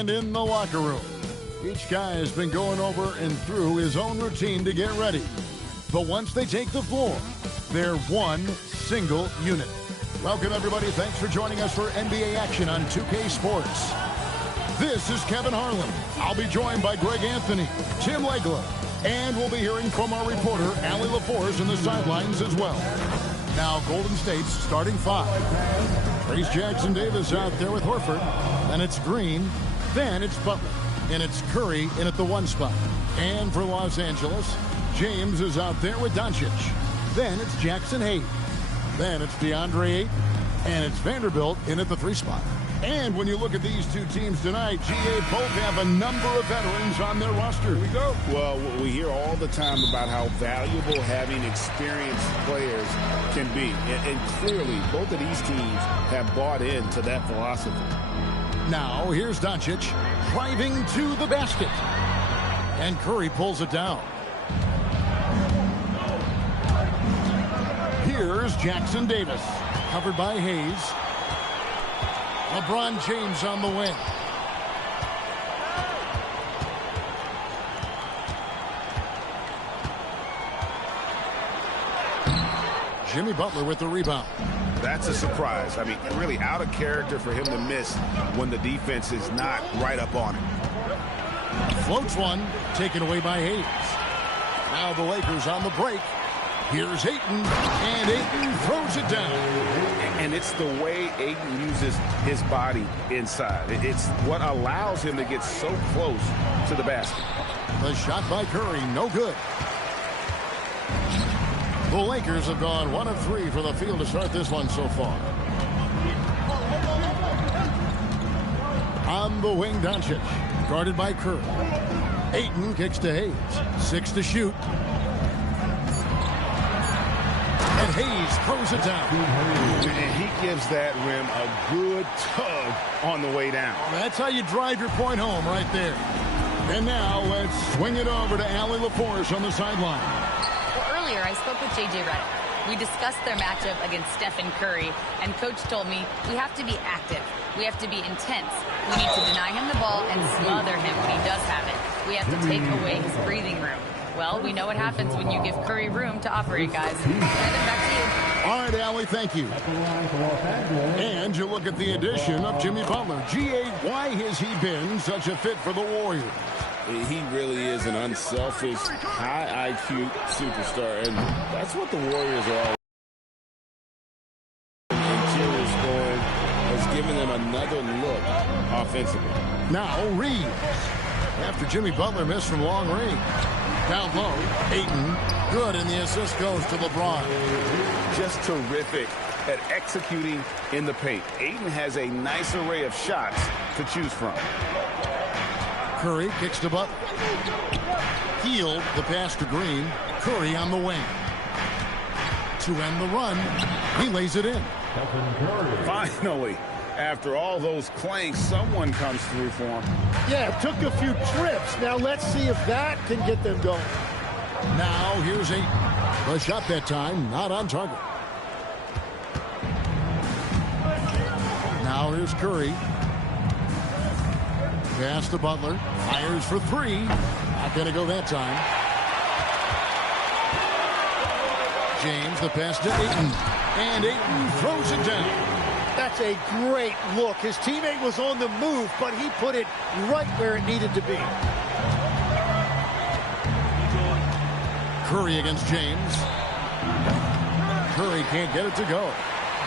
And in the locker room, each guy has been going over and through his own routine to get ready. But once they take the floor, they're one single unit. Welcome, everybody. Thanks for joining us for NBA action on 2K Sports. This is Kevin Harlan. I'll be joined by Greg Anthony, Tim Legler, and we'll be hearing from our reporter, Allie LaForce, in the sidelines as well. Now, Golden State's starting five. Trace Jackson Davis out there with Horford. Then it's Green. Then it's Butler. And it's Curry in at the one spot. And for Los Angeles, James is out there with Doncic. Then it's Jackson Hayes. Then it's DeAndre Ayton. And it's Vanderbilt in at the three spot. And when you look at these two teams tonight, GA both have a number of veterans on their roster. Here we go. Well, we hear all the time about how valuable having experienced players can be. And clearly, both of these teams have bought into that philosophy. Now, here's Doncic driving to the basket. And Curry pulls it down. Here's Jackson Davis, covered by Hayes. LeBron James on the wing. Jimmy Butler with the rebound. That's a surprise. I mean, really out of character for him to miss when the defense is not right up on him. Floats one, taken away by Hayes. Now the Lakers on the break. Here's Ayton, and Ayton throws it down. And it's the way Ayton uses his body inside. It's what allows him to get so close to the basket. The shot by Curry, no good. The Lakers have gone 1 of 3 for the field to start this one so far. On the wing, Doncic, guarded by Curry. Ayton kicks to Hayes, 6 to shoot. And Hayes throws it down. And he gives that rim a good tug on the way down. That's how you drive your point home right there. And now let's swing it over to Allie LaForce on the sideline. Well, earlier I spoke with J.J. Redick. We discussed their matchup against Stephen Curry, and Coach told me we have to be active. We have to be intense. We need to deny him the ball and smother him when he does have it. We have to take away his breathing room. Well, we know what happens when you give Curry room to operate, guys. Brandon, back to you. All right, Allie, thank you. And you look at the addition of Jimmy Butler. G.A., why has he been such a fit for the Warriors? He really is an unselfish, high IQ superstar, and that's what the Warriors are all. And Jerry scoring has given them another look offensively. Now Reeves, after Jimmy Butler missed from long range. Down low, Ayton, good, and the assist goes to LeBron. Just terrific at executing in the paint. Ayton has a nice array of shots to choose from. Curry kicks to Butler. Healed the pass to Green. Curry on the wing. To end the run, he lays it in. Finally, after all those clanks, someone comes through for him. Yeah, it took a few trips. Now let's see if that can get them going. Now here's Ayton. The shot that time, not on target. Now here's Curry. Pass to Butler. Fires for three. Not going to go that time. James, the pass to Ayton. And Ayton throws it down. That's a great look. His teammate was on the move, but he put it right where it needed to be. Curry against James. Curry can't get it to go.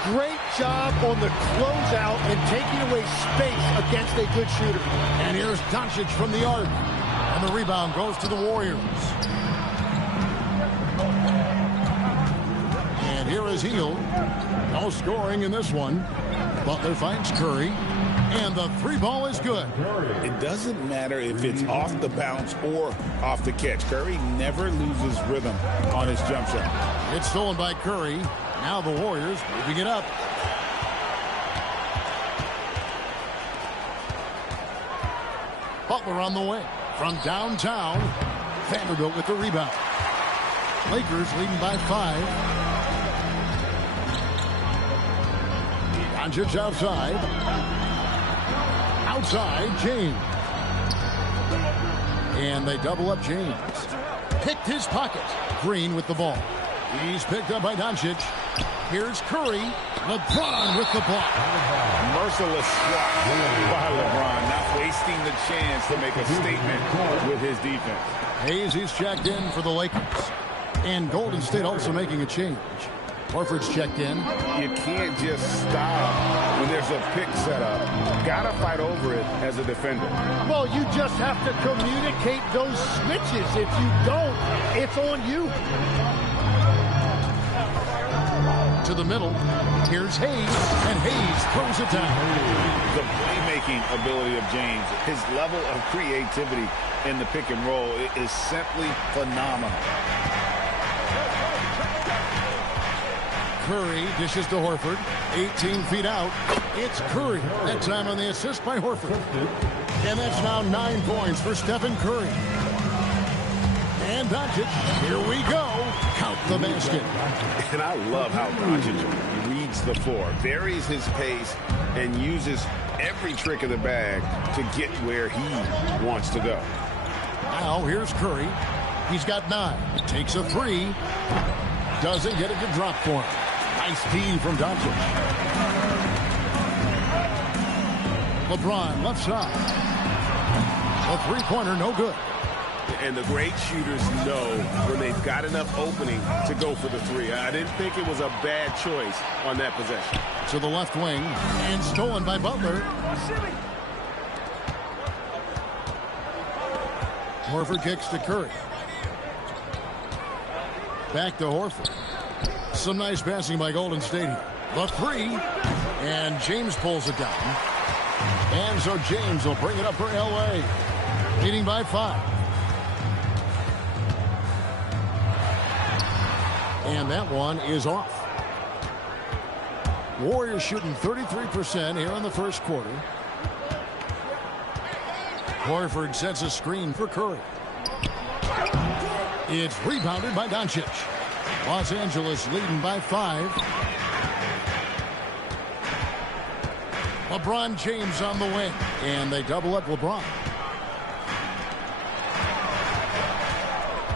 Great job on the closeout and taking away space against a good shooter. And here's Doncic from the arc. And the rebound goes to the Warriors. And here is Hield. No scoring in this one. Butler finds Curry. And the three ball is good. It doesn't matter if it's off the bounce or off the catch. Curry never loses rhythm on his jump shot. It's stolen by Curry. Now the Warriors moving it up. Butler on the wing. From downtown, Vanderbilt with the rebound. Lakers leading by 5. Doncic outside. Outside, James. And they double up James. Picked his pocket. Green with the ball. He's picked up by Doncic. Here's Curry. LeBron with the block. Merciless swat by LeBron, not wasting the chance to make a statement with his defense. Hayes is checked in for the Lakers. And Golden State also making a change. Horford's checked in. You can't just stop when there's a pick set up. Got to fight over it as a defender. Well, you just have to communicate those switches. If you don't, it's on you. To the middle. Here's Hayes, and Hayes throws it down. The playmaking ability of James, his level of creativity in the pick and roll is simply phenomenal. Curry dishes to Horford. 18 feet out. It's Curry. That time on the assist by Horford. And that's now 9 points for Stephen Curry. And Doncic, here we go. Count the basket. And I love how Doncic reads the floor, varies his pace, and uses every trick of the bag to get where he wants to go. Now here's Curry. He's got 9. Takes a 3. Doesn't get it to drop for him. Nice feed from Doncic. LeBron left side. A three-pointer, no good. And the great shooters know when they've got enough opening to go for the three. I didn't think it was a bad choice on that possession. To the left wing, and stolen by Butler. Horford kicks to Curry. Back to Horford. Some nice passing by Golden State here. The 3, and James pulls it down. And so James will bring it up for L.A. Leading by 5. And that one is off. Warriors shooting 33% here in the first quarter. Horford sets a screen for Curry. It's rebounded by Doncic. Los Angeles leading by 5. LeBron James on the wing. And they double up LeBron.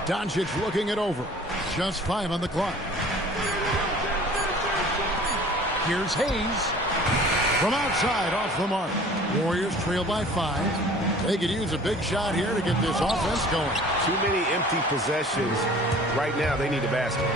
Doncic looking it over. Just 5 on the clock. Here's Hayes. From outside, off the mark. Warriors trail by 5. They could use a big shot here to get this offense going. Too many empty possessions. Right now, they need a basket.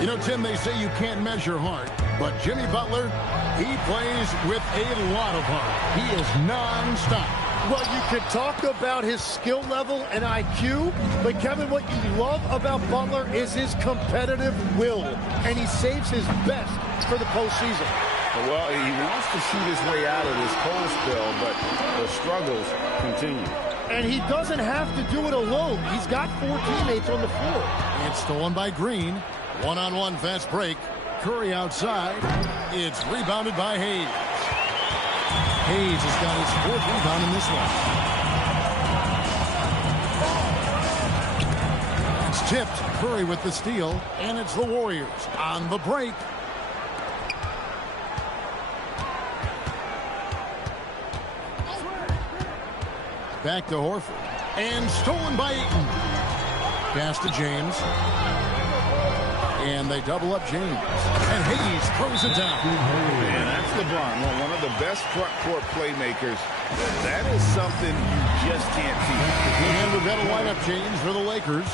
You know, Tim, they say you can't measure heart, but Jimmy Butler, he plays with a lot of heart. He is non-stop. Well, you can talk about his skill level and IQ, but Kevin, what you love about Butler is his competitive will, and he saves his best for the postseason. Well, he wants to shoot his way out of this cold spell, but the struggles continue. And he doesn't have to do it alone. He's got 4 teammates on the floor. It's stolen by Green. One-on-one fast break. Curry outside. It's rebounded by Hayes. Hayes has got his 4th rebound in this one. It's tipped. Curry with the steal. And it's the Warriors on the break. Back to Horford. And stolen by Ayton. Pass to James. And they double up James. And Hayes throws it down. Man, that's LeBron, one of the best front court playmakers. That is something you just can't teach. And we've got a lineup change for the Lakers.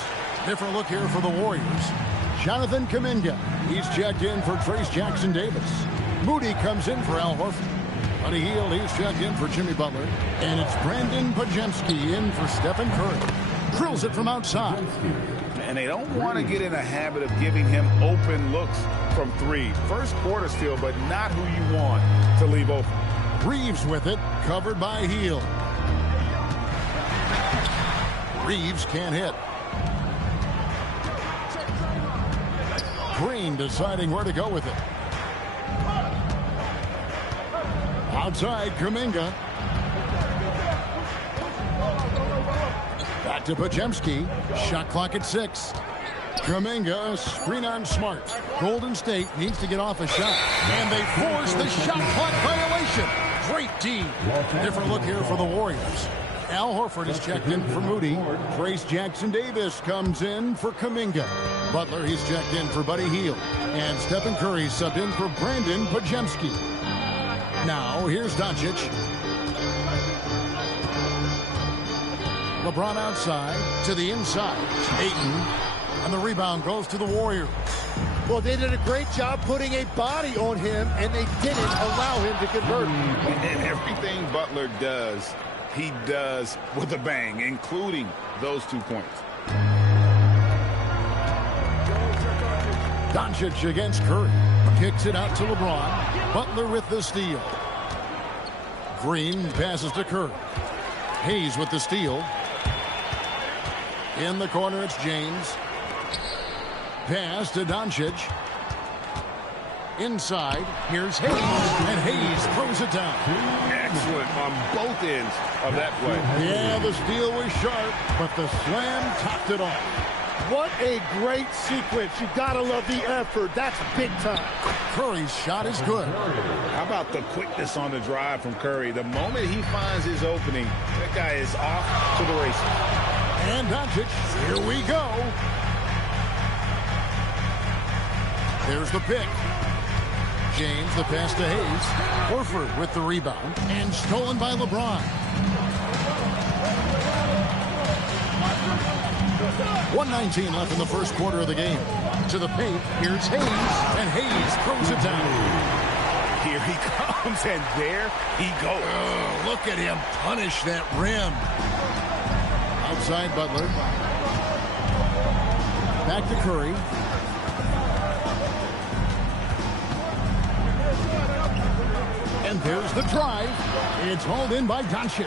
Different look here for the Warriors. Jonathan Kuminga. He's checked in for Trace Jackson-Davis. Moody comes in for Al Horford. Buddy Hield, he's checked in for Jimmy Butler. And it's Brandon Pajemski in for Stephen Curry. Drills it from outside. And they don't want to get in a habit of giving him open looks from 3. First quarter still, but not who you want to leave open. Reeves with it, covered by Hield. Reeves can't hit. Green deciding where to go with it. Outside, Kuminga. Back to Pajemski. Shot clock at 6. Kuminga, screen on Smart. Golden State needs to get off a shot. And they force the shot clock violation. Great D. Different look here for the Warriors. Al Horford is checked in for Moody. Trace Jackson-Davis comes in for Kuminga. Butler, he's checked in for Buddy Hield. And Stephen Curry subbed in for Brandon Pajemski. Now, here's Doncic. LeBron outside to the inside. Ayton. And the rebound goes to the Warriors. Well, they did a great job putting a body on him, and they didn't allow him to convert. And everything Butler does, he does with a bang, including those 2 points. Doncic against Curry. Kicks it out to LeBron. Butler with the steal. Green passes to Curry. Hayes with the steal. In the corner, it's James. Pass to Doncic. Inside, here's Hayes. And Hayes throws it down. Excellent on both ends of that play. Yeah, the steal was sharp, but the slam topped it off. What a great sequence. You gotta love the effort. That's big time. Curry's shot is good. How about the quickness on the drive from Curry? The moment he finds his opening, that guy is off to the races. And Doncic, here we go. There's the pick. James, the pass to Hayes. Horford with the rebound. And stolen by LeBron. 1:19 left in the first quarter of the game. To the paint, here's Hayes. And Hayes throws it down. Here he comes, and there he goes. Oh, look at him punish that rim. Outside Butler. Back to Curry. And there's the drive. It's hauled in by Doncic.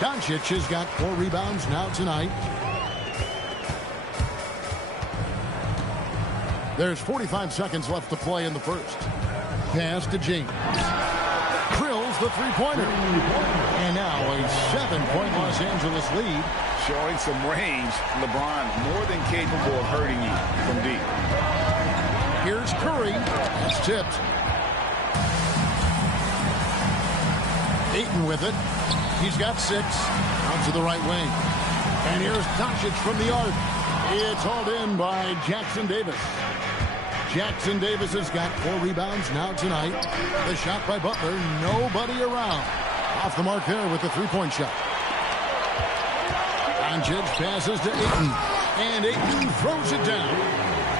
Doncic has got 4 rebounds now tonight. There's 45 seconds left to play in the first. Pass to James. Drills the three-pointer. And now a 7-point Los Angeles lead. Showing some range, LeBron more than capable of hurting you from deep. Here's Curry. It's tipped. Ayton with it. He's got 6. Out to the right wing. And here's Doncic from the arc. It's hauled in by Jackson-Davis. Jackson-Davis has got 4 rebounds now tonight. The shot by Butler. Nobody around. Off the mark there with the three-point shot. Doncic passes to Ayton. And Ayton throws it down.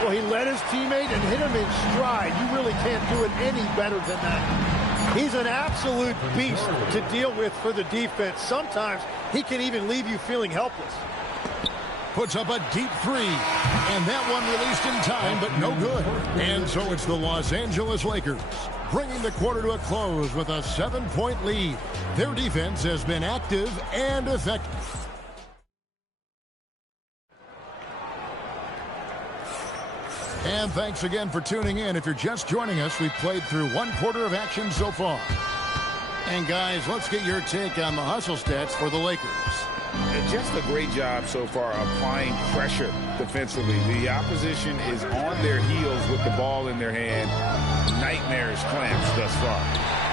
Well, he led his teammate and hit him in stride. You really can't do it any better than that. He's an absolute beast to deal with for the defense. Sometimes he can even leave you feeling helpless. Puts up a deep 3. And that one released in time, but no good. And so it's the Los Angeles Lakers bringing the quarter to a close with a 7-point lead. Their defense has been active and effective. And thanks again for tuning in. If you're just joining us, we've played through 1 quarter of action so far. And guys, let's get your take on the hustle stats for the Lakers. And just a great job so far applying pressure defensively. The opposition is on their heels with the ball in their hand. Nightmarish clamps thus far.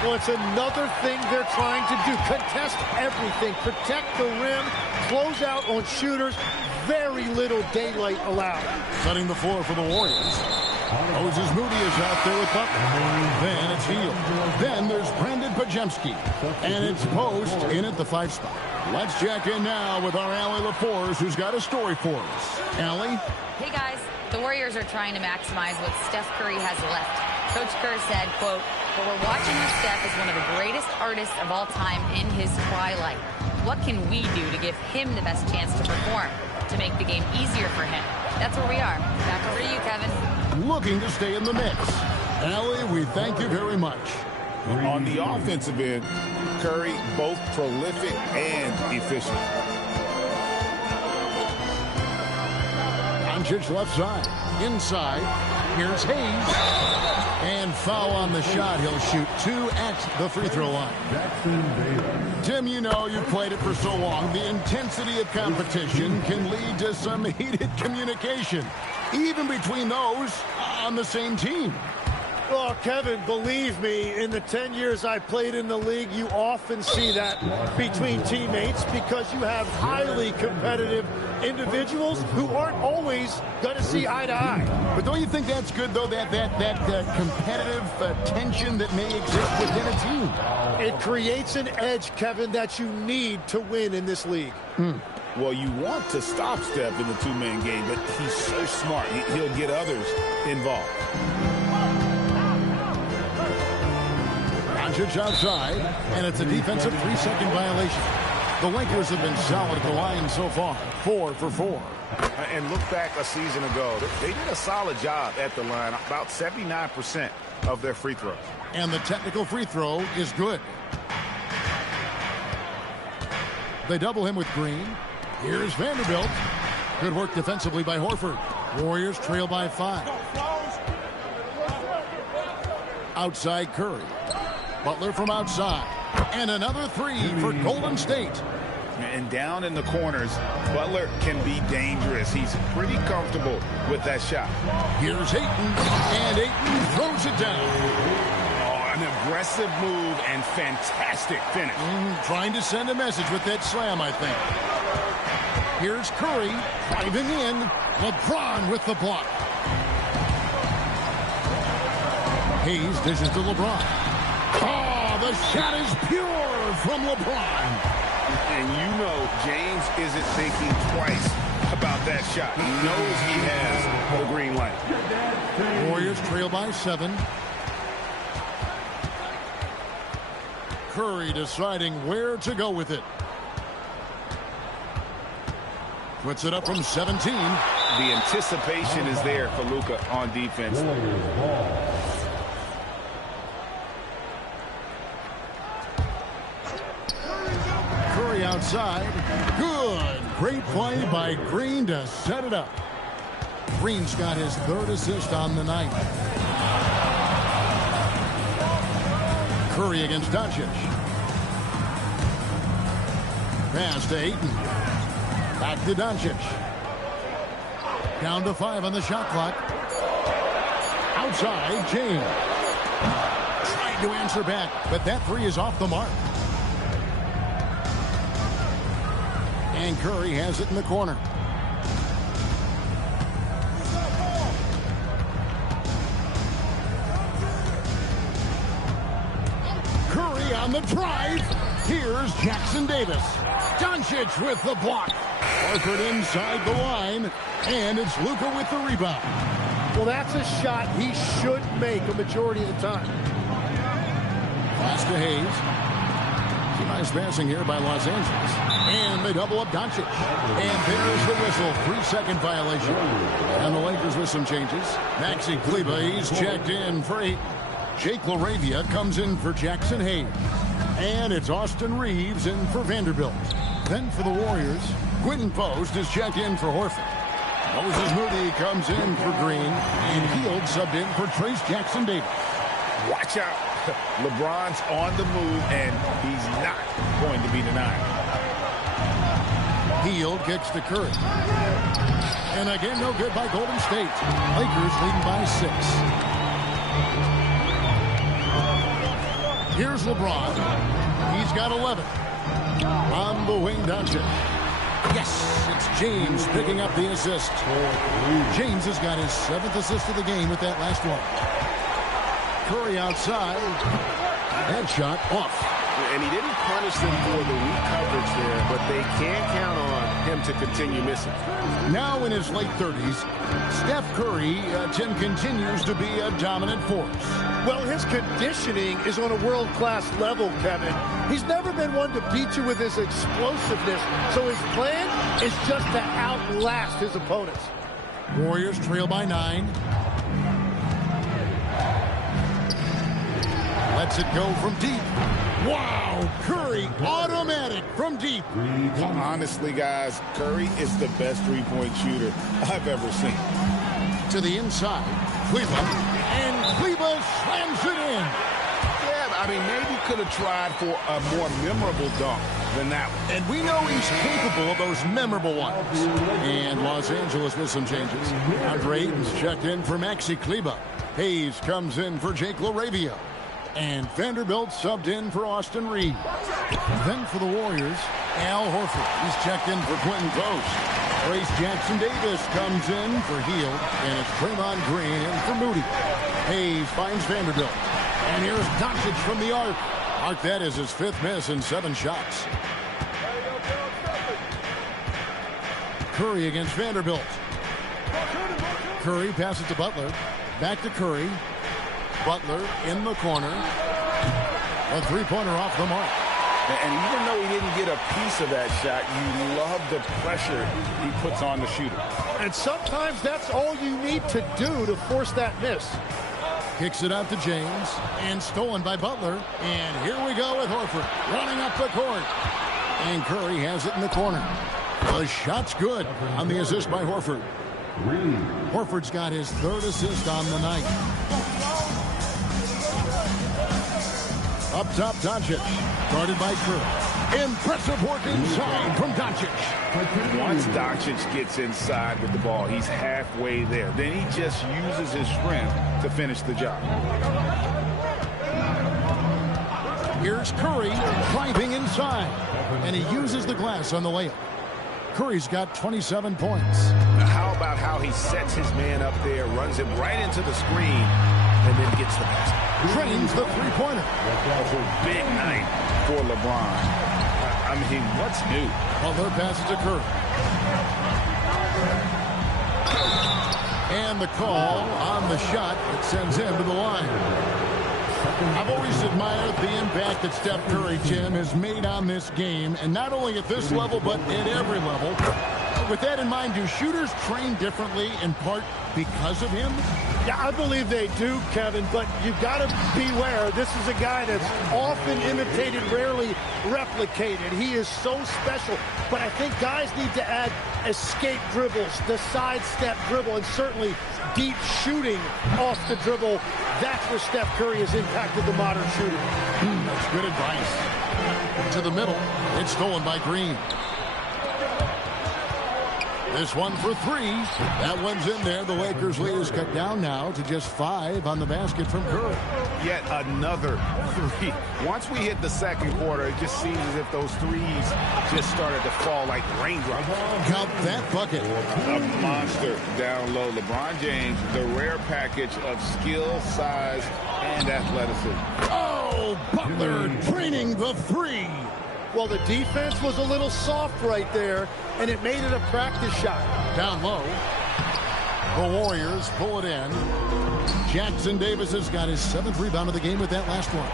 Well, it's another thing they're trying to do. Contest everything. Protect the rim. Close out on shooters. Very little daylight allowed. Setting the floor for the Warriors. Moses Moody is out there with Butler. Then it's Hield. Then there's Brandon Pajemski. And it's Post in at the 5 spot. Let's check in now with our Allie LaForce, who's got a story for us. Allie? Hey, guys. The Warriors are trying to maximize what Steph Curry has left. Coach Kerr said, quote, "But we're watching with Steph as one of the greatest artists of all time in his twilight. What can we do to give him the best chance to perform, to make the game easier for him?" That's where we are. Back over to you, Kevin. Looking to stay in the mix. Allie, we thank you very much. On the offensive end, Curry both prolific and efficient. Doncic left side. Inside. Here's Hayes. And foul on the shot. He'll shoot 2 at the free throw line. Tim, you know, you've played it for so long. The intensity of competition can lead to some heated communication, even between those on the same team. Oh, Kevin, believe me, in the 10 years I played in the league, you often see that between teammates because you have highly competitive individuals who aren't always going to see eye to eye. But don't you think that's good, though, that competitive tension that may exist within a team? It creates an edge, Kevin, that you need to win in this league. Well, you want to stop Steph in the two-man game, but he's so smart. He'll get others involved. Doncic outside, and it's a defensive 3-second violation. The Lakers have been solid at the line so far, 4 for 4. And look back a season ago. They did a solid job at the line, about 79% of their free throws. And the technical free throw is good. They double him with Green. Here's Vanderbilt. Good work defensively by Horford. Warriors trail by 5. Outside Curry. Butler from outside. And another 3 for Golden State. And down in the corners, Butler can be dangerous. He's pretty comfortable with that shot. Here's Ayton. And Ayton throws it down. Oh, an aggressive move and fantastic finish. Trying to send a message with that slam, I think. Here's Curry driving in. LeBron with the block. Hayes dishes to LeBron. Oh, the shot is pure from LeBron. And you know James isn't thinking twice about that shot. He knows he has the green light. Warriors trail by 7. Curry deciding where to go with it. Puts it up from 17. The anticipation is there for Luka on defense. Curry outside. Good. Great play by Green to set it up. Green's got his 3rd assist on the night. Curry against Doncic. Pass to Ayton. Back to Doncic. Down to 5 on the shot clock. Outside, James. Trying to answer back, but that 3 is off the mark. And Curry has it in the corner. Curry on the drive. Here's Jackson Davis. Doncic with the block. Horford inside the line. And it's Luka with the rebound. Well, that's a shot he should make a majority of the time. Pass to Hayes. Nice passing here by Los Angeles. And they double up Doncic. And there's the whistle. 3-second violation. And the Lakers with some changes. Maxi Kleber, he's checked in for 8. Jake LaRavia comes in for Jackson Hayes. And it's Austin Reeves in for Vanderbilt. Then for the Warriors, Quentin Post is checked in for Horford. Moses Moody comes in for Green. And Hield subbed in for Trace Jackson Davis. Watch out. LeBron's on the move, and he's not going to be denied. Hield kicks to Curry. And again, no good by Golden State. Lakers leading by 6. Here's LeBron. He's got 11. On the wing, Doncic. Yes, it's James picking up the assist. James has got his 7th assist of the game with that last one. Curry outside. That shot off. And he didn't punish them for the weak coverage there, but they can't count on him to continue missing. Now in his late 30s, Steph Curry, Tim, continues to be a dominant force. Well, his conditioning is on a world-class level, Kevin. He's never been one to beat you with his explosiveness, so his plan is just to outlast his opponents. Warriors trail by 9. Lets it go from deep. Wow, Curry, automatic from deep. Honestly, guys, Curry is the best three-point shooter I've ever seen. To the inside, Kleber, and Kleber slams it in. Yeah, I mean, maybe could have tried for a more memorable dunk than that one. And we know he's capable of those memorable ones. And Los Angeles with some changes. Andre Ayton's checked in for Maxi Kleber. Hayes comes in for Jake LaRavia. And Vanderbilt subbed in for Austin Reed. Then for the Warriors, Al Horford. He's checked in for Quentin Post. Trace Jackson-Davis comes in for Hield. And it's Draymond Green in for Moody. Hayes finds Vanderbilt. And here's Doncic from the arc. Mark, that is his 5th miss in 7 shots. Curry against Vanderbilt. Curry passes to Butler. Back to Curry. Butler in the corner. A three-pointer off the mark. And even though he didn't get a piece of that shot, you love the pressure he puts on the shooter. And sometimes that's all you need to do to force that miss. Kicks it out to James. And stolen by Butler. And here we go with Horford running up the court. And Curry has it in the corner. The shot's good on the assist by Horford. Horford's got his 3rd assist on the night. Up top, Doncic. Guarded by Curry. Impressive work inside from Doncic. Once Doncic gets inside with the ball, he's halfway there. Then he just uses his strength to finish the job. Here's Curry driving inside. And he uses the glass on the layup. Curry's got 27 points. Now how about how he sets his man up there, runs him right into the screen, and then gets the basket. Drains the three-pointer. That's a big night for LeBron. I mean, what's new? Butler passes to Curry. And the call on the shot that sends him to the line. I've always admired the impact that Steph Curry, Tim, has made on this game, and not only at this level, but at every level. With that in mind, do shooters train differently in part because of him? Yeah, I believe they do, Kevin, but you've got to beware. This is a guy that's often imitated, rarely replicated. He is so special, but I think guys need to add escape dribbles, the sidestep dribble, and certainly deep shooting off the dribble. That's where Steph Curry has impacted the modern shooter. That's good advice. To the middle. It's stolen by Green. This one for 3. That one's in there. The Lakers lead is cut down now to just 5 on the basket from Curry. Yet another 3. Once we hit the second quarter, it just seems as if those threes just started to fall like raindrops. Count that bucket. A monster down low. LeBron James, the rare package of skill, size, and athleticism. Oh, Butler draining the 3. Well, the defense was a little soft right there, and it made it a practice shot. Down low. The Warriors pull it in. Jackson-Davis has got his 7th rebound of the game with that last one.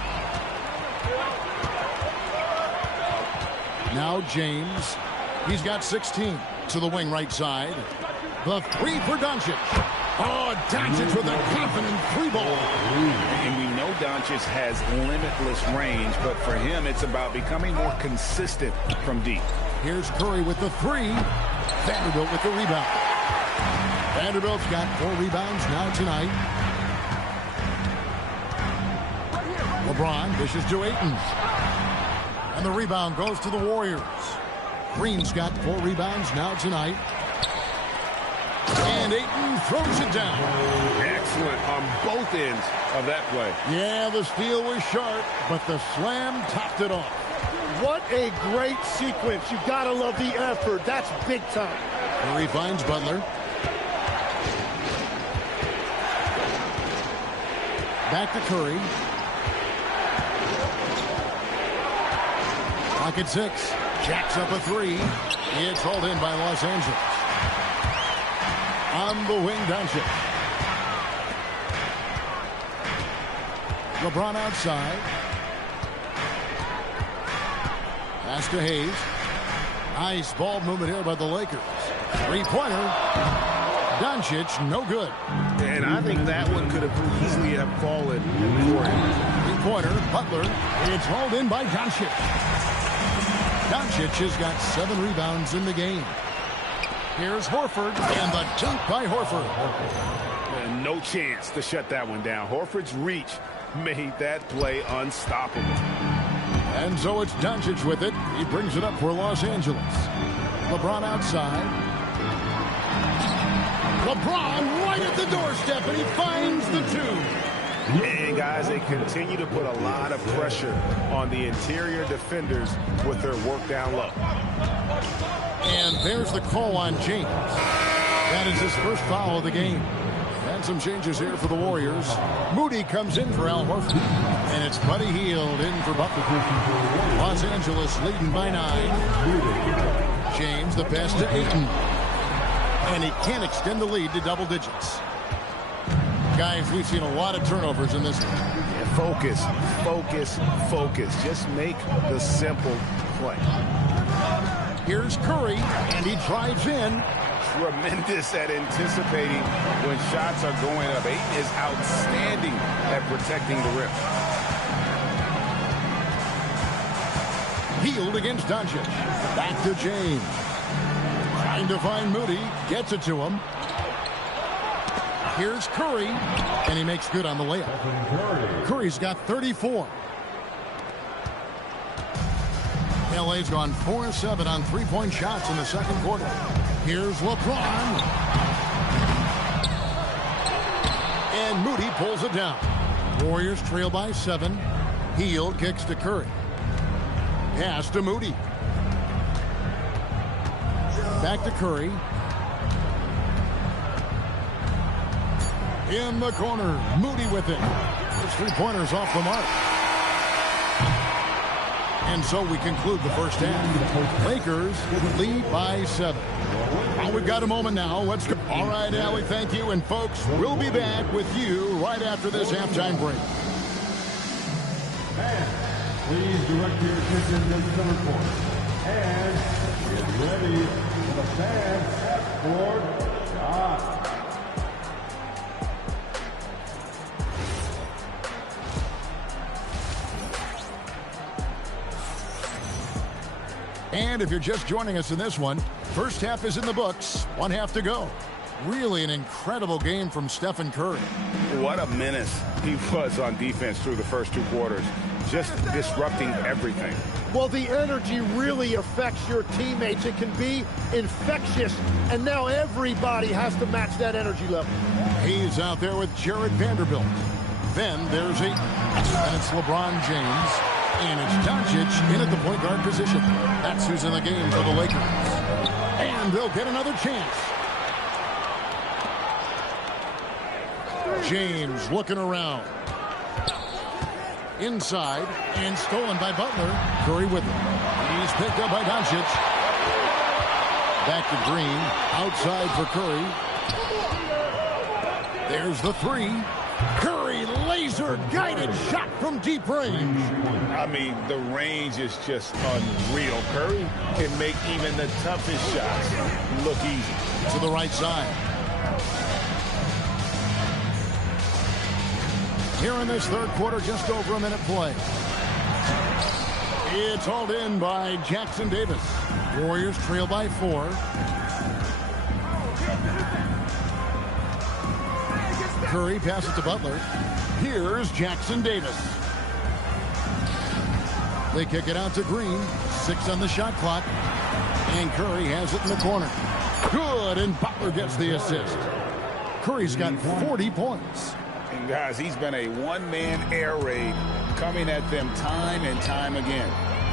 Now James. He's got 16 to the wing right side. The 3 for Doncic. Oh, Doncic with a confident 3-ball. And we know Doncic has limitless range, but for him, it's about becoming more consistent from deep. Here's Curry with the 3. Vanderbilt with the rebound. Vanderbilt's got 4 rebounds now tonight. LeBron dishes to Ayton. And the rebound goes to the Warriors. Green's got 4 rebounds now tonight. And Ayton throws it down. Excellent on both ends of that play. Yeah, the steal was sharp, but the slam topped it off. What a great sequence. You've got to love the effort. That's big time. Curry finds Butler. Back to Curry. Clock at 6. Jacks up a 3. It's hauled in by Los Angeles. On the wing, Doncic. LeBron outside. Pass to Hayes. Nice ball movement here by the Lakers. 3-pointer. Doncic, no good. And I think that one could have easily have fallen for him. 3-pointer, Butler. It's hauled in by Doncic. Doncic has got 7 rebounds in the game. Here's Horford, and the dunk by Horford. And no chance to shut that one down. Horford's reach made that play unstoppable. And so it's Doncic with it. He brings it up for Los Angeles. LeBron outside. LeBron right at the doorstep, and he finds the two. And, guys, they continue to put a lot of pressure on the interior defenders with their work down low. And there's the call on James. That is his first foul of the game. And some changes here for the Warriors. Moody comes in for Al Horford. And it's Buddy Hield in for Butler. Los Angeles leading by 9. James, the pass to Ayton. And he can't extend the lead to double digits. Guys, we've seen a lot of turnovers in this one. Yeah, focus, focus, focus. Just make the simple play. Here's Curry, and he drives in. Tremendous at anticipating when shots are going up. Ayton is outstanding at protecting the rim. Hield against Doncic. Back to James. Trying to find Moody. Gets it to him. Here's Curry, and he makes good on the layup. Curry's got 34. LA's gone 4-7 on three-point shots in the second quarter. Here's LeBron. And Moody pulls it down. Warriors trail by 7. Hield kicks to Curry. Pass to Moody. Back to Curry. In the corner, Moody with it. His three-pointers off the mark. And so we conclude the first half. Lakers lead by 7. Well, we've got a moment now. Let's go. All right, Allie, thank you. And folks, we'll be back with you right after this halftime break. And please direct your attention to the third quarter. And get ready for the fans half-court shot. And if you're just joining us in this one, first half is in the books. One half to go. Really an incredible game from Stephen Curry. What a menace he was on defense through the first two quarters. Just disrupting everything. Well, the energy really affects your teammates. It can be infectious, and now everybody has to match that energy level. He's out there with Jared Vanderbilt. Then there's Ayton. And it's LeBron James. And it's Doncic in at the point guard position. That's who's in the game for the Lakers. And they'll get another chance. James looking around. Inside and stolen by Butler. Curry with him. He's picked up by Doncic. Back to Green. Outside for Curry. There's the three. Curry laser-guided shot from deep range. I mean, the range is just unreal. Curry can make even the toughest shots look easy. To the right side. Here in this third quarter, just over a minute play. It's hauled in by Jackson Davis. Warriors trail by 4. Curry passes to Butler. Here's Jackson Davis. They kick it out to Green. 6 on the shot clock. And Curry has it in the corner. Good, and Butler gets the assist. Curry's got 40 points. And guys, he's been a one-man air raid coming at them time and time again.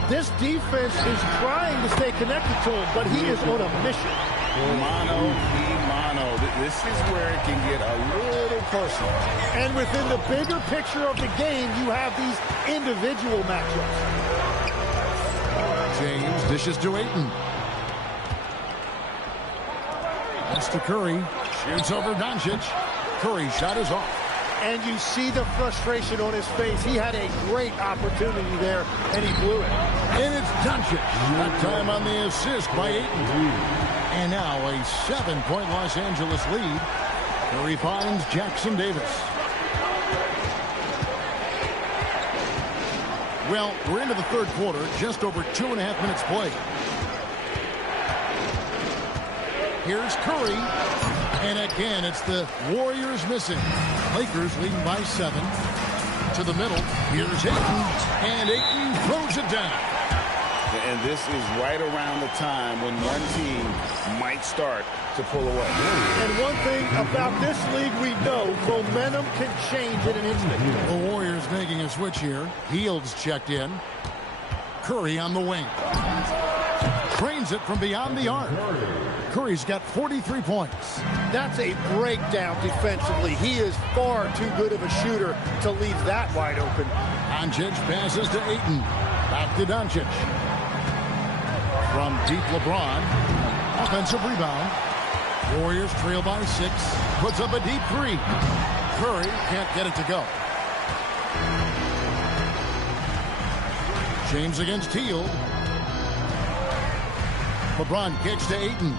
This defense is trying to stay connected to him, but he is on a mission. Mano y mano. This is where it can get a little personal. And within the bigger picture of the game, you have these individual matchups. James dishes to Ayton. That's to Curry. Shoots over Doncic. Curry shot is off. And you see the frustration on his face. He had a great opportunity there, and he blew it. And it's Doncic. That time on the assist by Ayton. And now a 7-point Los Angeles lead. Curry finds Jackson Davis. Well, we're into the third quarter, just over 2.5 minutes played. Here's Curry. And again, it's the Warriors missing. Lakers leading by 7. To the middle. Here's Ayton. And Ayton throws it down. And this is right around the time when one team might start to pull away. And one thing about this league we know, momentum can change in an instant. The Warriors making a switch here. Hield's checked in. Curry on the wing. Trains it from beyond the arc. Curry's got 43 points. That's a breakdown defensively. He is far too good of a shooter to leave that wide open. Doncic passes to Ayton. Back to Doncic. From deep, LeBron. Offensive rebound. Warriors trail by 6. Puts up a deep 3. Curry can't get it to go. James against Hield. LeBron kicks to Ayton.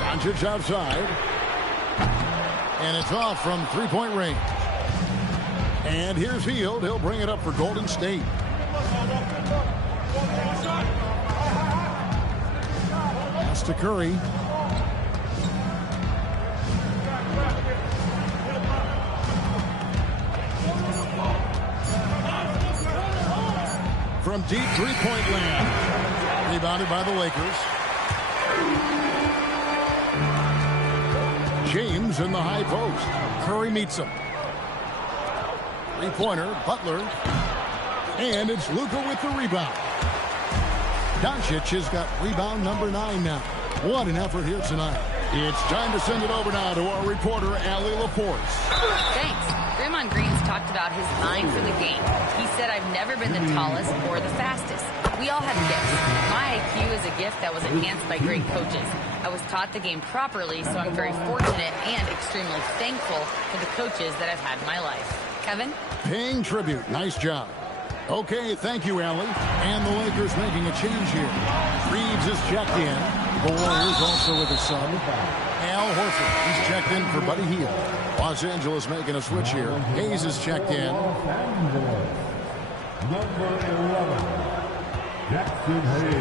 Doncic outside. And it's off from three-point range. And here's Hield. He'll bring it up for Golden State. Pass to Curry. From deep three-point land. Rebounded by the Lakers. James in the high post. Curry meets him. Three-pointer, Butler. And it's Luka with the rebound. Doncic has got rebound number 9 now. What an effort here tonight. It's time to send it over now to our reporter, Allie LaForce. Thanks. Draymond Green's talked about his mind for the game. He said, I've never been the tallest or the fastest. We all have gifts. My IQ is a gift that was enhanced by great coaches. I was taught the game properly, so I'm very fortunate and extremely thankful for the coaches that I've had in my life. Kevin? Paying tribute. Nice job. Okay, thank you, Allie. And the Lakers making a change here. Reeves is checked in. The Warriors also with a sub. Al Horford, he's checked in for Buddy Hield. Los Angeles making a switch here. Hayes is checked in.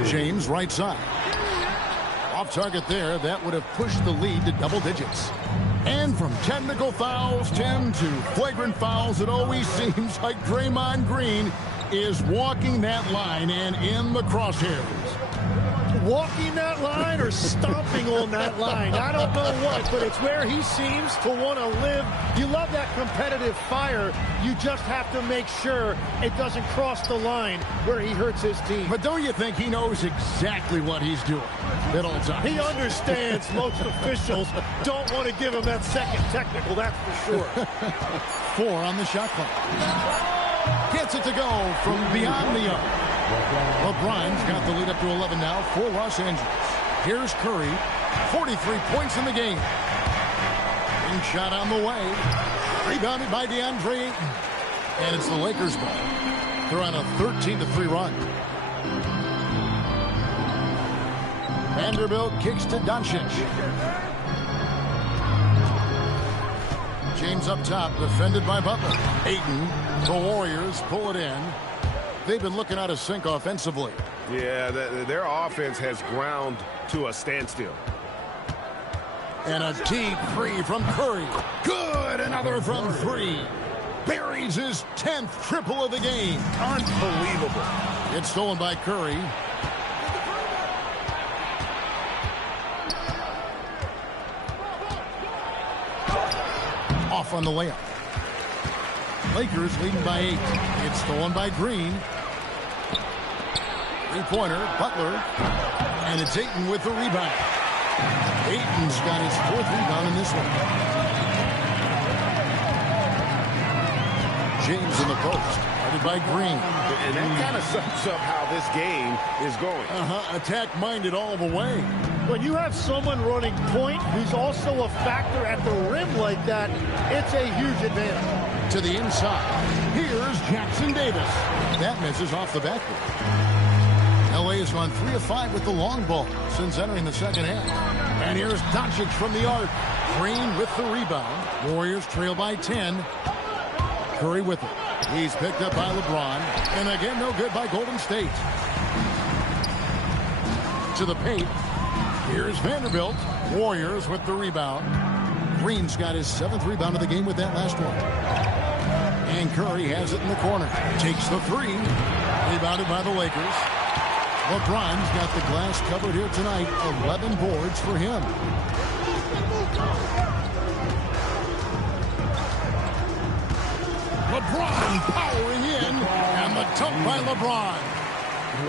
James right side. Off target there. That would have pushed the lead to double digits. And from technical fouls, 10 to flagrant fouls, it always seems like Draymond Green is walking that line and in the crosshairs. Walking that line or stomping on that line. I don't know what, but it's where he seems to want to live. You love that competitive fire. You just have to make sure it doesn't cross the line where he hurts his team. But don't you think he knows exactly what he's doing at all times? He understands most officials don't want to give him that second technical, that's for sure. 4 on the shot clock. Gets it to go from beyond the arc. LeBron's got the lead up to 11 now for Los Angeles. Here's Curry, 43 points in the game. Ring shot on the way. Rebounded by DeAndre Ayton. And it's the Lakers' ball. They're on a 13-3 run. Vanderbilt kicks to Doncic. James up top, defended by Butler. Ayton, the Warriors pull it in. They've been looking out of sync offensively. Yeah, their offense has ground to a standstill. And a deep three from Curry. Good, another from 3. Buries his 10th triple of the game. Unbelievable. It's stolen by Curry. Off on the layup. Lakers leading by 8. It's stolen by Green. Three-pointer, Butler. And it's Ayton with the rebound. Ayton's got his 4th rebound in this one. James in the post. Guarded by Green. And that kind of sums up how this game is going. Attack-minded all the way. When you have someone running point who's also a factor at the rim like that, it's a huge advantage. To the inside. Here's Jackson Davis. That misses off the backboard. LA has gone 3 of 5 with the long ball since entering the second half. And here's Doncic from the arc. Green with the rebound. Warriors trail by 10. Curry with it. He's picked up by LeBron. And again, no good by Golden State. To the paint. Here's Vanderbilt. Warriors with the rebound. Green's got his 7th rebound of the game with that last one. And Curry has it in the corner. Takes the three. Rebounded by the Lakers. LeBron's got the glass covered here tonight. 11 boards for him. LeBron powering in. And the dunk by LeBron.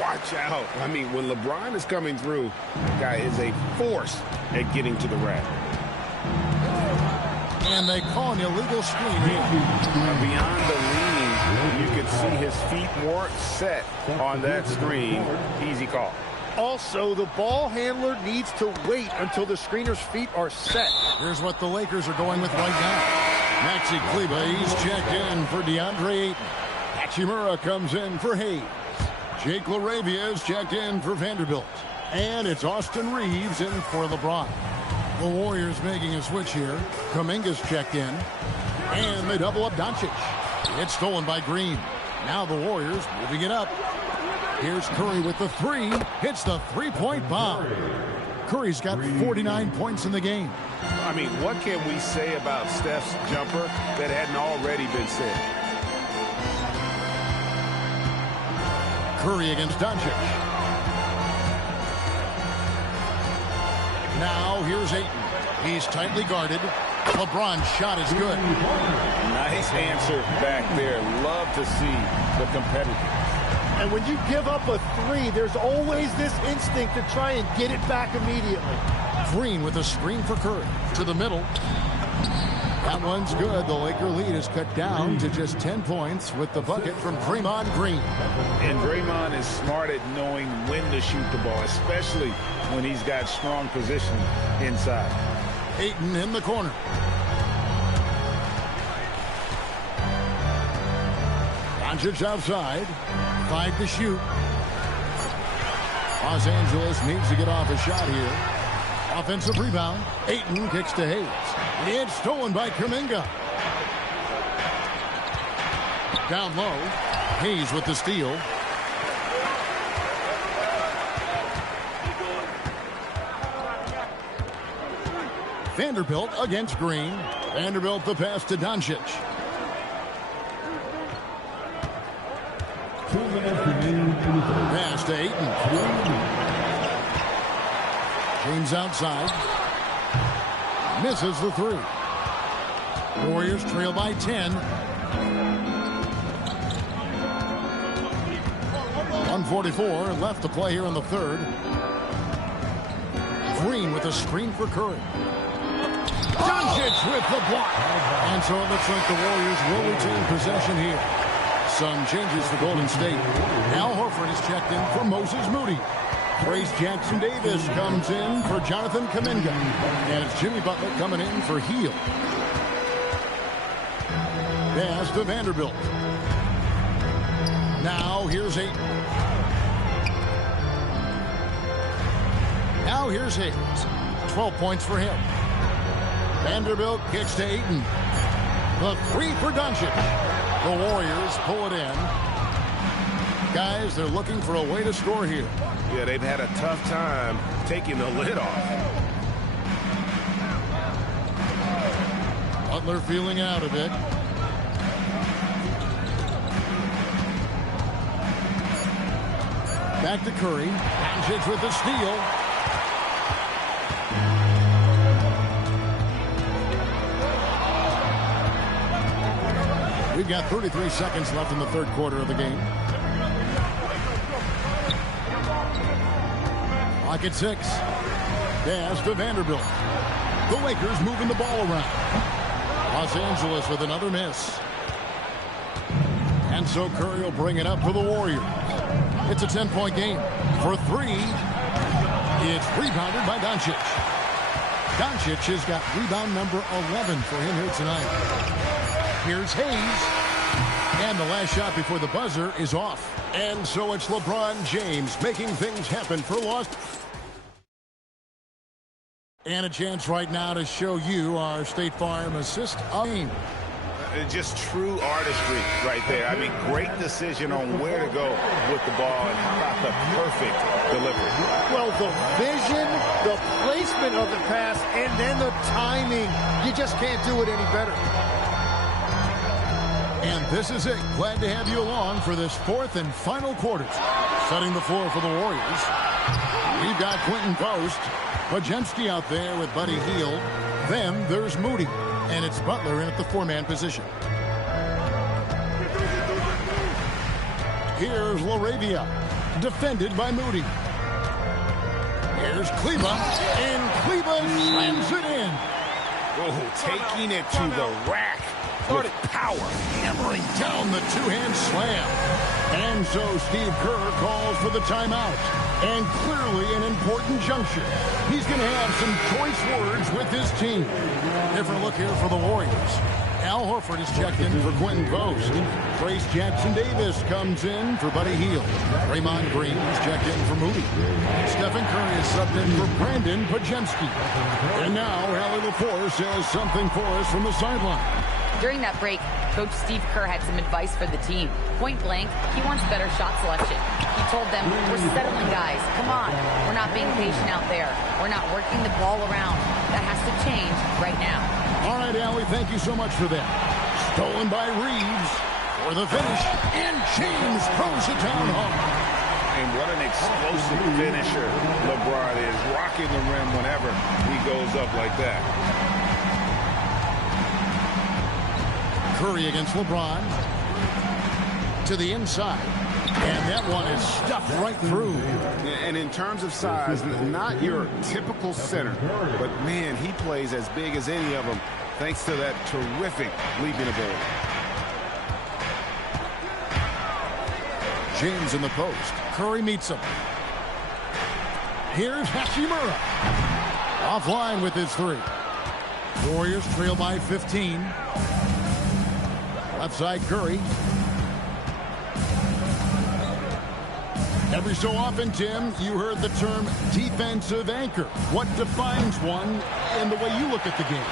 Watch out. I mean, when LeBron is coming through, the guy is a force at getting to the rack. And they call an illegal screen here. Beyond the leaning, you can see his feet weren't set on that screen. Easy call. Also, the ball handler needs to wait until the screener's feet are set. Here's what the Lakers are going with right now. Maxi Kleber, he's checked in for DeAndre Ayton. Hachimura comes in for Hayes. Jake LaRavia is checked in for Vanderbilt. And it's Austin Reeves in for LeBron. The Warriors making a switch here. Kuminga's checked in. And they double up Doncic. It's stolen by Green. Now the Warriors moving it up. Here's Curry with the three. Hits the three-point bomb. Curry's got 49 points in the game. I mean, what can we say about Steph's jumper that hadn't already been said? Curry against Doncic. Now here's Ayton. He's tightly guarded. LeBron's shot is good. Nice answer back there. Love to see the competitor. And when you give up a three, there's always this instinct to try and get it back immediately. Green with a screen for Curry. To the middle. That one's good. The Laker lead is cut down to just 10 points with the bucket from Draymond Green. And Draymond is smart at knowing when to shoot the ball, especially when he's got strong position inside. Ayton in the corner. Doncic outside. 5 to shoot. Los Angeles needs to get off a shot here. Offensive rebound. Ayton kicks to Hayes. It's stolen by Kuminga. Down low. Hayes with the steal. Vanderbilt against Green. Vanderbilt the pass to Doncic. 2 minutes remaining in the third. Pass to Ayton. James outside. Misses the three. Warriors trail by 10. 1:44 left to play here in the third. Green with a screen for Curry. Doncic with the block. And so it looks like the Warriors will retain possession here. Some changes for Golden State. Al Horford is checked in for Moses Moody. Trace Jackson Davis comes in for Jonathan Kuminga. And it's Jimmy Butler coming in for Hield. Pass to Vanderbilt. Now here's Ayton. Now here's Hayes. 12 points for him. Vanderbilt kicks to Ayton. The three for Doncic. The Warriors pull it in. Guys, they're looking for a way to score here. Yeah, they've had a tough time taking the lid off. Butler feeling out a bit. Back to Curry. Doncic with the steal. We've got 33 seconds left in the third quarter of the game. Clock at 6. Pass to Vanderbilt. The Lakers moving the ball around. Los Angeles with another miss. And so Curry will bring it up for the Warriors. It's a 10-point game. For three, it's rebounded by Doncic. Doncic has got rebound number 11 for him here tonight. Here's Hayes. And the last shot before the buzzer is off. And so it's LeBron James making things happen for Los. And a chance right now to show you our State Farm assist game. Just true artistry right there. I mean, great decision on where to go with the ball, and how about the perfect delivery? Well, the vision, the placement of the pass, and then the timing. You just can't do it any better. And this is it. Glad to have you along for this fourth and final quarter. Setting the floor for the Warriors. We've got Quentin Post. Pajemski out there with Buddy Hield. Then there's Moody. And it's Butler in at the four-man position. Here's LaRavia. Defended by Moody. Here's Kleba. And Kleba slams it in. Oh, taking it to the rack with power. Hammering down the two-hand slam. And so Steve Kerr calls for the timeout. And clearly an important juncture. He's going to have some choice words with his team. Different look here for the Warriors. Al Horford is checked in for Quentin Post. Trace Jackson-Davis comes in for Buddy Hield. Draymond Green is checked in for Moody. Stephen Curry is subbed in for Brandon Pajemski. And now Allie LaForce says something for us from the sideline. During that break, Coach Steve Kerr had some advice for the team. Point blank, he wants better shot selection. He told them, we're settling guys. Come on. We're not being patient out there. We're not working the ball around. That has to change right now. All right, Allie, thank you so much for that. Stolen by Reeves for the finish. And James throws it down home. And what an explosive finisher LeBron is. Rocking the rim whenever he goes up like that. Curry against LeBron. To the inside. And that one is stuffed right through. And in terms of size, not your typical center. But, man, he plays as big as any of them thanks to that terrific leaping ability. James in the post. Curry meets him. Here's Hachimura. Offline with his three. Warriors trail by 15. Left side Curry. Every so often, Tim, you heard the term defensive anchor. What defines one in the way you look at the game?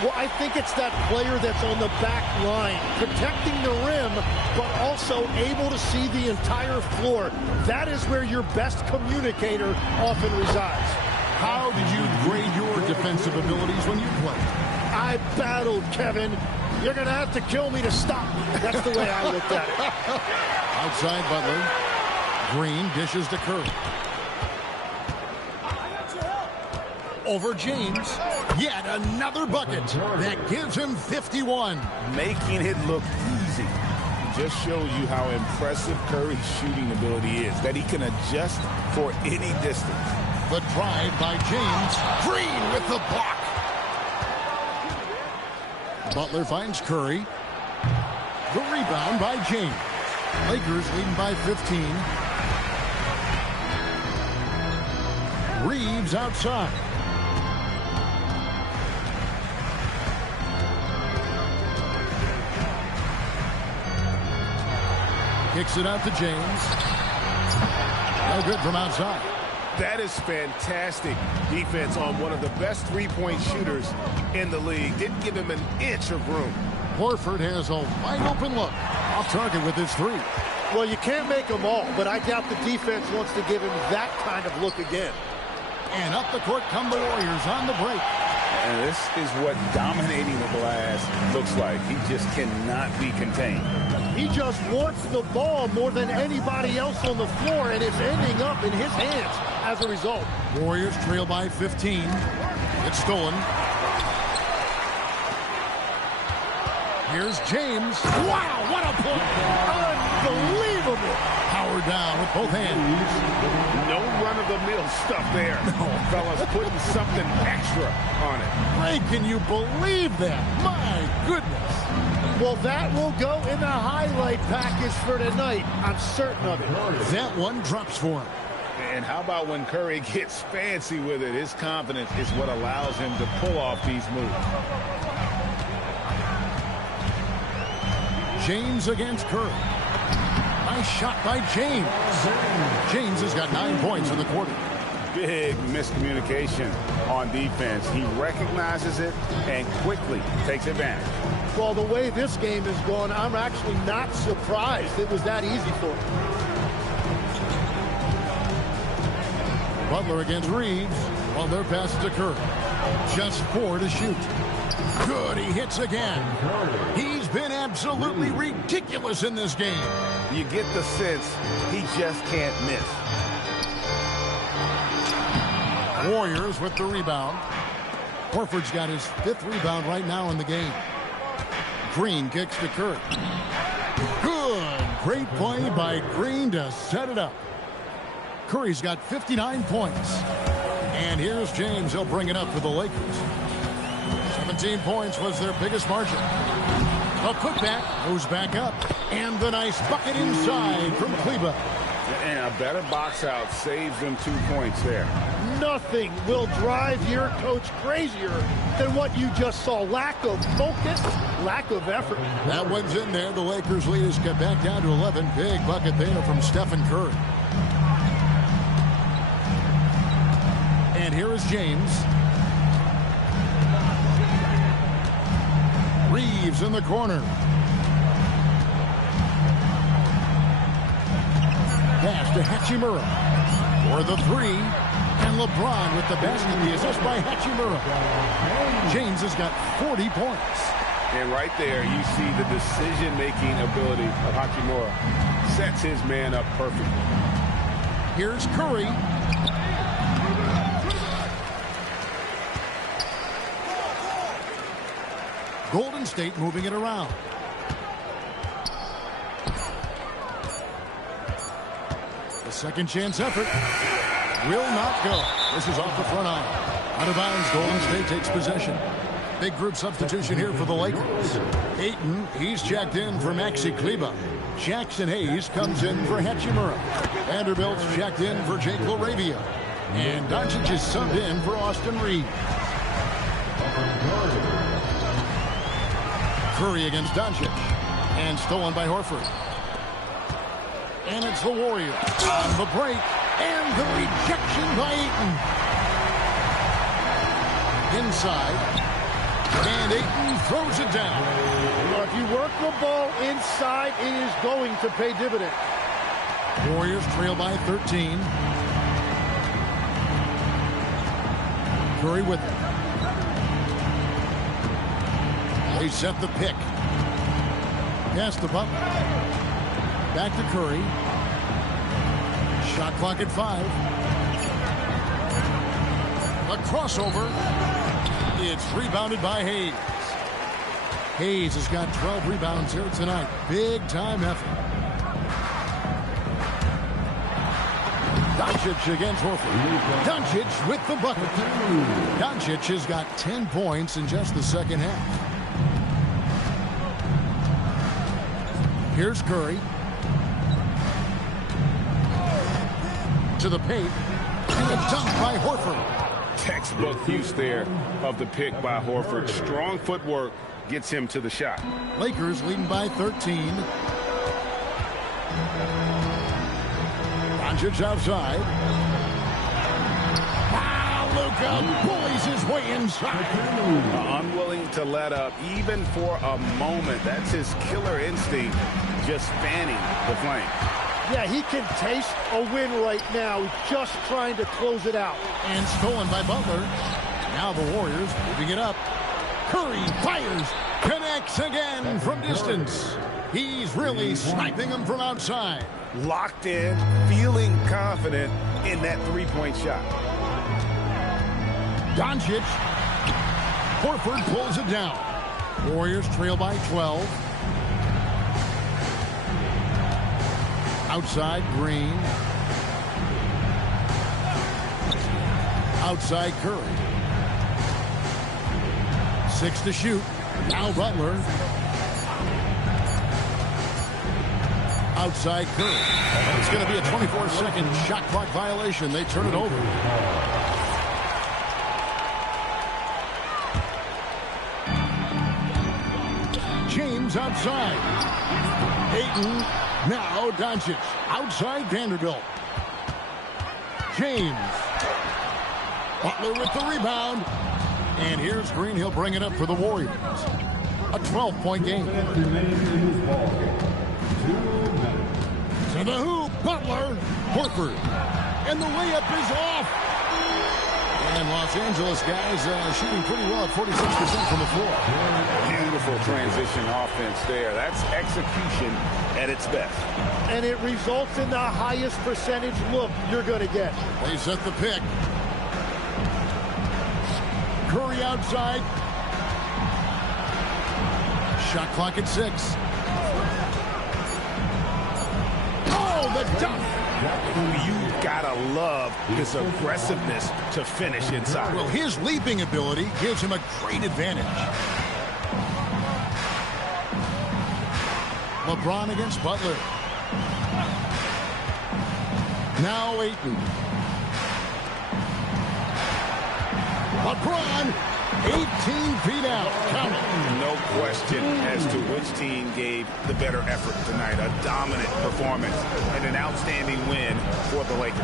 Well, I think it's that player that's on the back line, protecting the rim, but also able to see the entire floor. That is where your best communicator often resides. How did you grade your defensive abilities when you played? I battled, Kevin. You're going to have to kill me to stop. That's the way I looked at it. Outside Butler. Green dishes to Curry. Over James. Yet another bucket. That gives him 51. Making it look easy. Just shows you how impressive Curry's shooting ability is. That he can adjust for any distance. The drive by James. Green with the block. Butler finds Curry. The rebound by James. Lakers leading by 15. Reeves outside. Kicks it out to James. No good from outside. That is fantastic defense on one of the best three-point shooters in the league. Didn't give him an inch of room. Horford has a wide open look. Off target with his three. Well, you can't make them all, but I doubt the defense wants to give him that kind of look again. And up the court come the Warriors on the break. And this is what dominating the glass looks like. He just cannot be contained. He just wants the ball more than anybody else on the floor, and it's ending up in his hands as a result. Warriors trail by 15. It's stolen. Here's James. Wow, what a play! Unbelievable! Power down with both hands. No run-of-the-mill stuff there. No, fellas, putting something extra on it. Ray, can you believe that? My goodness. Well, that will go in the highlight package for tonight. I'm certain of it. That one drops for him. And how about when Curry gets fancy with it? His confidence is what allows him to pull off these moves. James against Curry. Nice shot by James. James has got 9 points in the quarter. Big miscommunication on defense. He recognizes it and quickly takes advantage. Well, the way this game is going, I'm actually not surprised it was that easy for him. Butler against Reeves. Well, their pass to Curry. Just 4 to shoot. Good, he hits again. He's been absolutely ridiculous in this game. You get the sense he just can't miss. Warriors with the rebound. Horford's got his 5th rebound right now in the game. Green kicks to Curry. Good. Great play by Green to set it up. Curry's got 59 points. And here's James. He'll bring it up for the Lakers. 17 points was their biggest margin. A putback goes back up. And the nice bucket inside from Kleba. And a better box out saves them 2 points there. Nothing will drive your coach crazier than what you just saw. Lack of focus, lack of effort. That one's in there. The Lakers lead is cut back down to 11. Big bucket there from Stephen Curry. And here is James. Reeves in the corner. Pass to Hachimura for the 3. And LeBron with the basket. The assist by Hachimura. James has got 40 points. And right there, you see the decision-making ability of Hachimura. Sets his man up perfectly. Here's Curry. Golden State moving it around. The second chance effort will not go. This is off the front iron. Out of bounds, Golden State takes possession. Big group substitution here for the Lakers. Ayton, he's checked in for Maxi Kleba. Jackson Hayes comes in for Hachimura. Vanderbilt's checked in for Jake LaRavia. And Doncic is subbed in for Austin Reeves. Curry against Doncic. And stolen by Horford. And it's the Warriors on the break. And the rejection by Ayton. Inside. And Ayton throws it down. Well, if you work the ball inside, it is going to pay dividends. Warriors trail by 13. Curry with it. They set the pick. Pass to Butler. Back to Curry. Shot clock at 5. A crossover. It's rebounded by Hayes. Hayes has got 12 rebounds here tonight. Big time effort. Doncic against Horford. Doncic with the bucket. Doncic has got 10 points in just the second half. Here's Curry. To the paint. And a dunk by Horford. Textbook use there of the pick by Horford. Strong footwork gets him to the shot. Lakers leading by 13. Doncic outside. Luka bullies his way inside. Unwilling to let up even for a moment. That's his killer instinct, just fanning the flame. Yeah, he can taste a win right now. He's just trying to close it out. And stolen by Butler. Now the Warriors moving it up. Curry fires. Connects again from distance. He's really sniping them from outside. Locked in, feeling confident in that three-point shot. Doncic. Horford pulls it down. Warriors trail by 12. Outside, Green. Outside, Curry. 6 to shoot. Now Butler. Outside, Curry. It's going to be a 24-second shot clock violation. They turn it over. James outside. Ayton. Now Doncic. Outside Vanderbilt. James. Butler with the rebound. And here's Green. He'll bring it up for the Warriors. A 12-point game. To the hoop. Butler. Horford. And the layup is off. And Los Angeles guys shooting pretty well at 46% from the floor. Beautiful transition offense there. That's execution at its best. And it results in the highest percentage look you're going to get. They set the pick. Curry outside. Shot clock at 6. Oh, the dunk. You gotta love his aggressiveness to finish inside. Well, his leaping ability gives him a great advantage. LeBron against Butler. Now Ayton. LeBron, 18 feet out. Count it. No question as to which team gave the better effort tonight. A dominant performance and an outstanding win for the Lakers.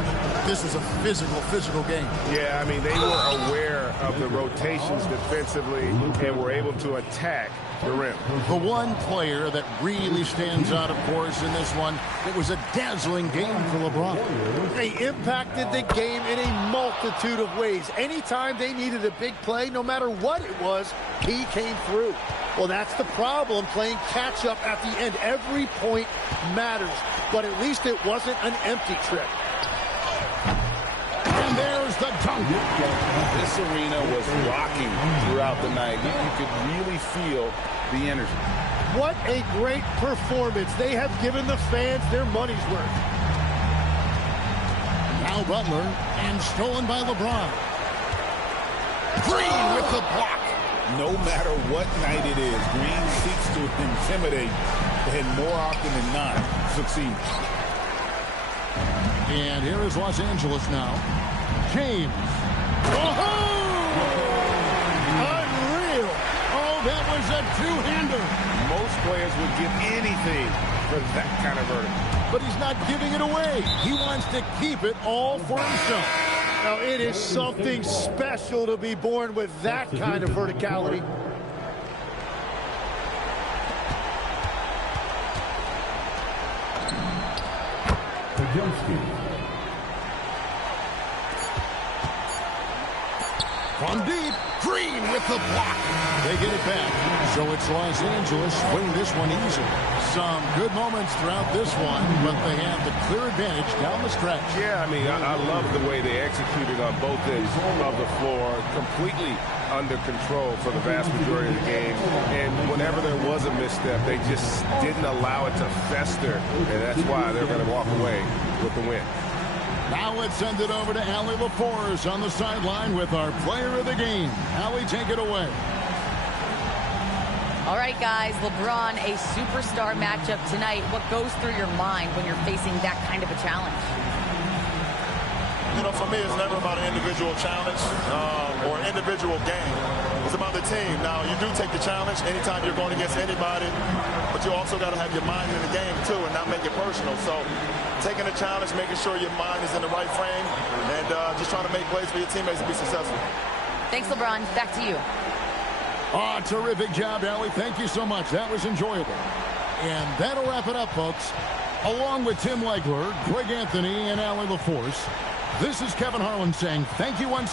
This was a physical game. Yeah, I mean, they were aware of the rotations defensively and were able to attack the rim. The one player that really stands out, of course, in this one, it was a dazzling game for LeBron. They impacted the game in a multitude of ways. Anytime they needed a big play, no matter what it was, he came through. Well, that's the problem, playing catch-up at the end. Every point matters, but at least it wasn't an empty trip. And there's the dunk. This arena was rocking throughout the night. You could really feel the energy. What a great performance. They have given the fans their money's worth. Now Butler, and stolen by LeBron. Green with the block. No matter what night it is, Green seeks to intimidate and more often than not succeed. And here is Los Angeles now. James. Oh! Unreal. Oh, that was a two-hander. Most players would give anything for that kind of verdict. But he's not giving it away. He wants to keep it all for himself. Now, it is something special to be born with that kind of verticality. From deep, Green with the block. They get it back. So it's Los Angeles winning this one easily. Some good moments throughout this one, but they have the clear advantage down the stretch. Yeah, I mean, I love the way they executed on both ends of the floor, completely under control for the vast majority of the game. And whenever there was a misstep, they just didn't allow it to fester, and that's why they're going to walk away with the win. Now let's send it over to Allie LaForce on the sideline with our player of the game. Allie, take it away. All right, guys, LeBron, a superstar matchup tonight. What goes through your mind when you're facing that kind of a challenge? You know, for me, it's never about an individual challenge or an individual game. It's about the team. Now, you do take the challenge anytime you're going against anybody, but you also got to have your mind in the game, too, and not make it personal. So taking the challenge, making sure your mind is in the right frame, and just trying to make plays for your teammates to be successful. Thanks, LeBron. Back to you. Oh, terrific job, Allie. Thank you so much. That was enjoyable. And that'll wrap it up, folks. Along with Tim Legler, Greg Anthony, and Allie LaForce, this is Kevin Harlan saying thank you once